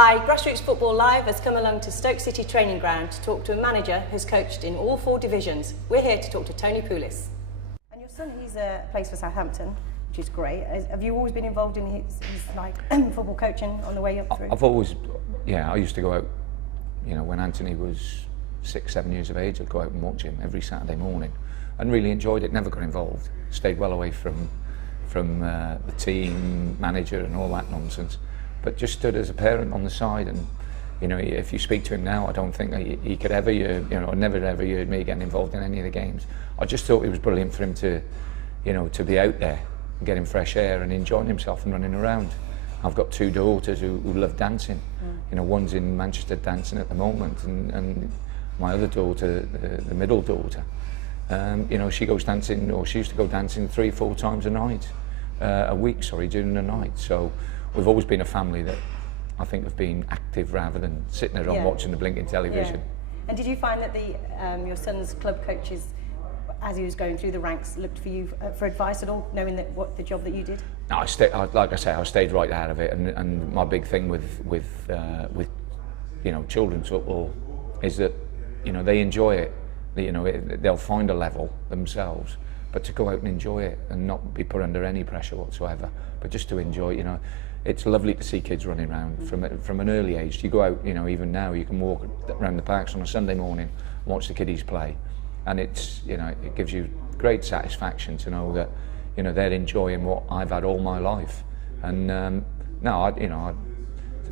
Hi, Grassroots Football Live has come along to Stoke City Training Ground to talk to a manager who's coached in all 4 divisions. We're here to talk to Tony Pulis. And your son, he's plays for Southampton, which is great. Have you always been involved in his football coaching on the way up through? I've always, I used to go out, when Anthony was 6, 7 years of age, I'd go out and watch him every Saturday morning and really enjoyed it, never got involved, stayed well away from the team manager and all that nonsense, but just stood as a parent on the side. And if you speak to him now, I don't think he could ever never ever heard me getting involved in any of the games. I just thought it was brilliant for him to be out there and getting fresh air and enjoying himself and running around. I've got 2 daughters who love dancing. One's in Manchester dancing at the moment, and my other daughter, the middle daughter, she goes dancing, or she used to go dancing 3-4 times a week, during the night. So we've always been a family that I think have been active rather than sitting at home watching the blinking television. Yeah. And did you find that your son's club coaches, as he was going through the ranks, looked for you for advice at all, knowing what the job that you did? No, I stayed right out of it, and my big thing with children's football is that they enjoy it. They'll find a level themselves, but to go out and enjoy it and not be put under any pressure whatsoever, but just to enjoy. It's lovely to see kids running around from an early age. You go out, even now you can walk around the parks on a Sunday morning, watch the kiddies play, and it's it gives you great satisfaction to know that they're enjoying what I've had all my life. And it's a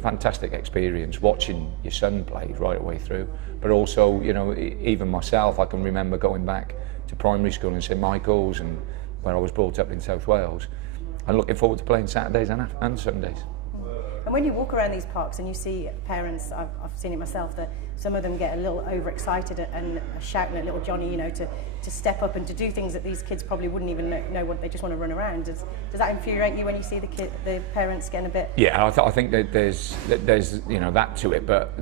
fantastic experience watching your son play right away through, but also even myself, I can remember going back to primary school in St Michael's, and where I was brought up in South Wales, and looking forward to playing Saturdays and Sundays. And when you walk around these parks and you see parents, I've seen it myself, that some of them get a little overexcited and shouting at little Johnny, to step up and to do things that these kids probably wouldn't even know what they just want to run around. Does that infuriate you when you see the parents getting a bit? Yeah, I think that there's that to it, but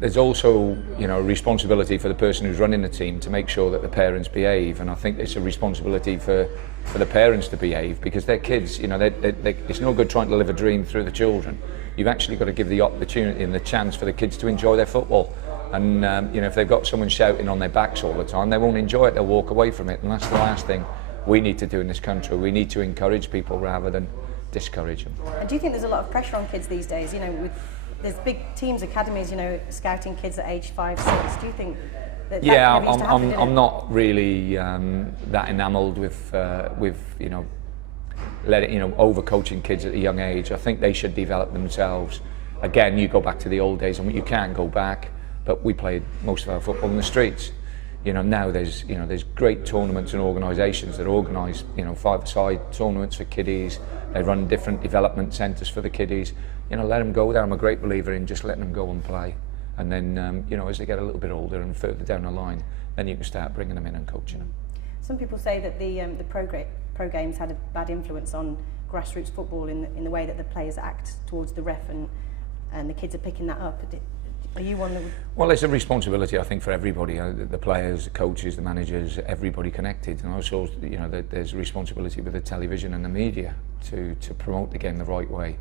there's also a responsibility for the person who's running the team to make sure that the parents behave, and I think it's a responsibility for the parents to behave, because they're kids. It's no good trying to live a dream through the children. You've actually got to give the opportunity and the chance for the kids to enjoy their football. And if they've got someone shouting on their backs all the time, they won't enjoy it. They'll walk away from it. And that's the last thing we need to do in this country. We need to encourage people rather than discourage them. And do you think there's a lot of pressure on kids these days? There's big teams, academies, scouting kids at age 5, 6. Do you think that yeah, that used to happen, I'm not really that enamelled with overcoaching kids at a young age. I think they should develop themselves. Again, you go back to the old days, and you can go back, but we played most of our football in the streets. Now there's great tournaments and organisations that organise 5-a-side tournaments for kiddies. They run different development centres for the kiddies. Let them go there. I'm a great believer in just letting them go and play, and then as they get a little bit older and further down the line, then you can start bringing them in and coaching them. Some people say that the pro games had a bad influence on grassroots football in the way that the players act towards the ref, and the kids are picking that up. Are you one that would... Well, it's a responsibility, I think, for everybody, the players, the coaches, the managers, everybody connected. And also, there's a responsibility with the television and the media to promote the game the right way.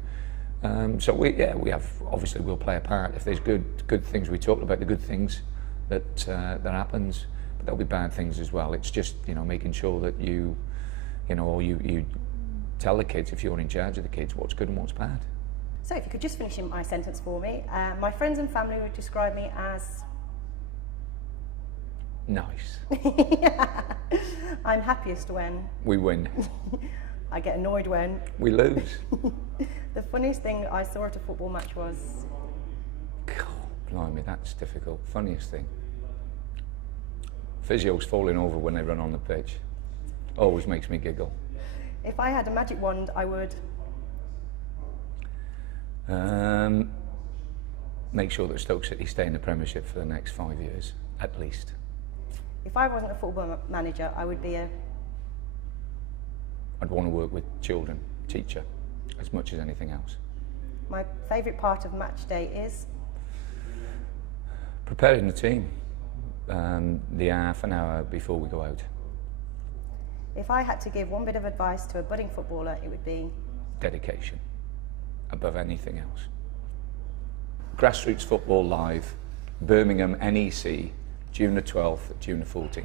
So we have, obviously we'll play a part. If there's good things, we talk about the good things that happens, but there'll be bad things as well. It's just making sure that you tell the kids, if you're in charge of the kids, what's good and what's bad. So if you could just finish my sentence for me. My friends and family would describe me as... Nice. Yeah. I'm happiest when... We win. I get annoyed when... We lose. The funniest thing I saw at a football match was... God, blimey, that's difficult. Funniest thing. Physios falling over when they run on the pitch. Always makes me giggle. If I had a magic wand, I would... make sure that Stoke City stay in the Premiership for the next 5 years, at least. If I wasn't a football manager, I would be a... I'd want to work with children, teacher, as much as anything else. My favourite part of match day is? Preparing the team, the half an hour before we go out. If I had to give one bit of advice to a budding footballer, it would be? Dedication, above anything else. Grassroots Football Live, Birmingham NEC, June the 12th, June the 14th.